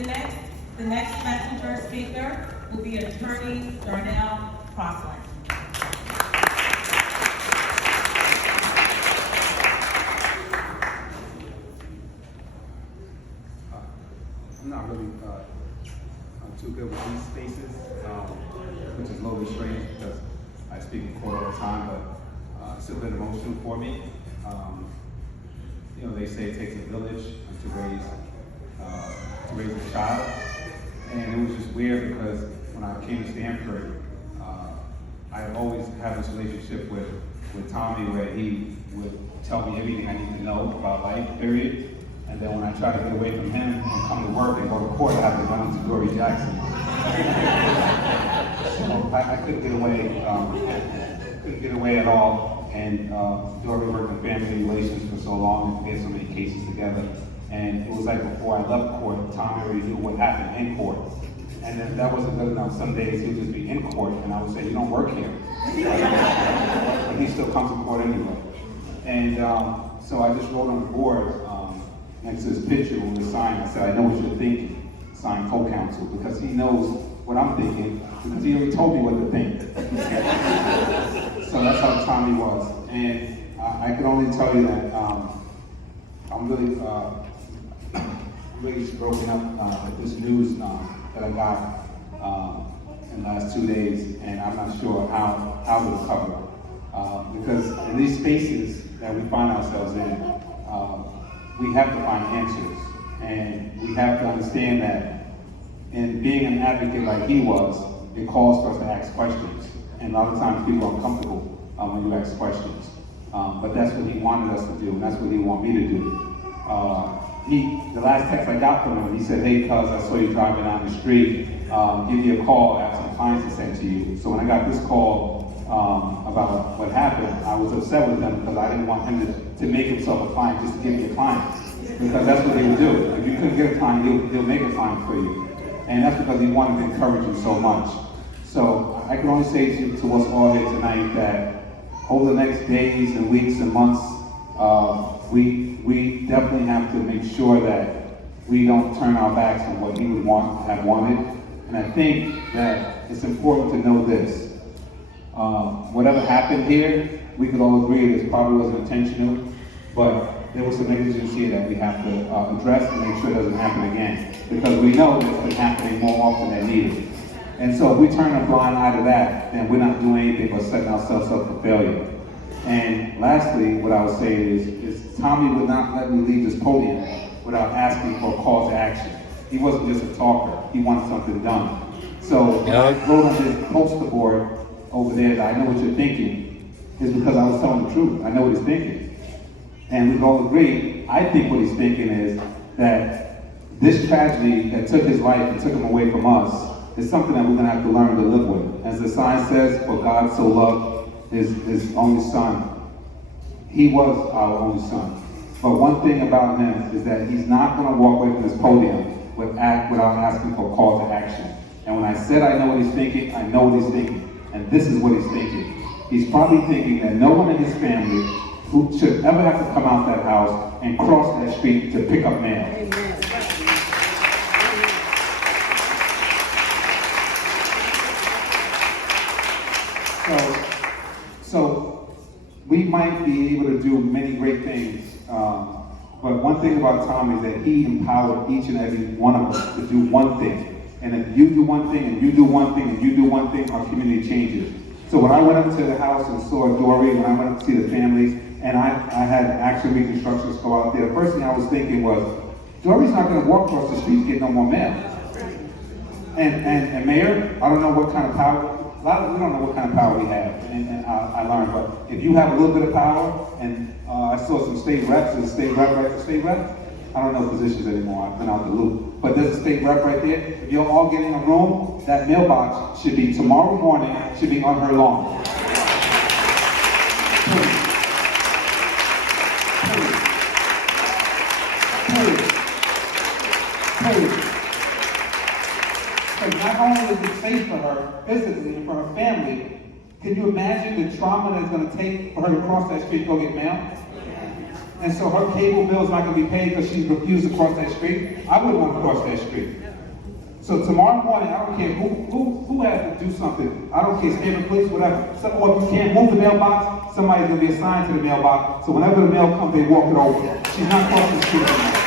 The next messenger speaker will be Attorney Darnell Crosland. I'm not really too good with these spaces, which is a little bit strange because I speak in court all the time, but it's a bit emotional for me. You know, they say it takes a village to raise a child, and it was just weird because when I came to Stamford, I always had this relationship with Tommy where he would tell me everything I need to know about life, period. And then when I try to get away from him and come to work and go to court, I have to run into R.I.P. Jackson. So I couldn't get away at all. And Dory worked in family relations for so long and we had so many cases together. And it was like before I left court, Tommy already knew what happened in court. And then that wasn't good enough. Some days he would just be in court and I would say, you don't work here. But he still comes to court anyway. And so I just wrote on the board, next to his picture on the sign, I said, I know what you're thinking, sign co-counsel, because he knows what I'm thinking, because he already told me what to think. So that's how Tommy was. And I can only tell you that I'm really broken up with this news that I got in the last 2 days, and I'm not sure how to recover. Because in these spaces that we find ourselves in, we have to find answers, and we have to understand that in being an advocate like he was, it calls for us to ask questions. And a lot of times people are uncomfortable when you ask questions. But that's what he wanted us to do, and that's what he wanted me to do. The last text I got from him, he said, hey, cuz, I saw you driving down the street, give me a call, I have some clients to send to you. So when I got this call about what happened, I was upset with him because I didn't want him to make himself a client just to give me a client. Because that's what he would do. If you couldn't get a client, he'll make a client for you. And that's because he wanted to encourage you so much. So I can only say to us all here tonight that over the next days and weeks and months, we definitely have to make sure that we don't turn our backs on what he would have wanted. And I think that it's important to know this. Whatever happened here, we could all agree this probably wasn't intentional, but there was some negligence here that we have to address and make sure it doesn't happen again. Because we know that it's been happening more often than needed. And so if we turn a blind eye to that, then we're not doing anything but setting ourselves up for failure. And lastly, what I would say is Tommy would not let me leave this podium without asking for a call to action. He wasn't just a talker, he wanted something done. So I wrote on this poster board over there that I know what you're thinking, is because I was telling the truth. I know what he's thinking. And we all agree, I think what he's thinking is that this tragedy that took his life and took him away from us is something that we're going to have to learn to live with. As the sign says, for God so loved his only son. He was our only son. But one thing about him is that he's not going to walk away from this podium without asking for a call to action. And when I said I know what he's thinking, I know what he's thinking. And this is what he's thinking. He's probably thinking that no one in his family who should ever have to come out that house and cross that street to pick up mail. Amen. So we might be able to do many great things, but one thing about Tom is that he empowered each and every one of us to do one thing. And if you do one thing, and you do one thing, and you do one thing, our community changes. So when I went up to the house and saw Dory, when I went up to see the families, and I had action reconstructions go out there, the first thing I was thinking was, Dory's not going to walk across the street and get no more mail. And Mayor, I don't know what kind of power, we don't know what kind of power we have, and I learned, but if you have a little bit of power, and I saw some state reps, there's a state rep, right? State rep? I don't know positions anymore, I've been out the loop. But there's a state rep right there. If you're all getting a room, that mailbox should be tomorrow morning, should be on her lawn. But not only is it safe for her physically and for her family, can you imagine the trauma that it's going to take for her to cross that street to go get mail? And so her cable bill is not going to be paid because she's refused to cross that street. I wouldn't want to cross that street. So tomorrow morning, I don't care who has to do something. I don't care, state the police, whatever. Or if you can't move the mailbox, somebody's gonna be assigned to the mailbox. So whenever the mail comes, they walk it over. She's not crossing the street anymore.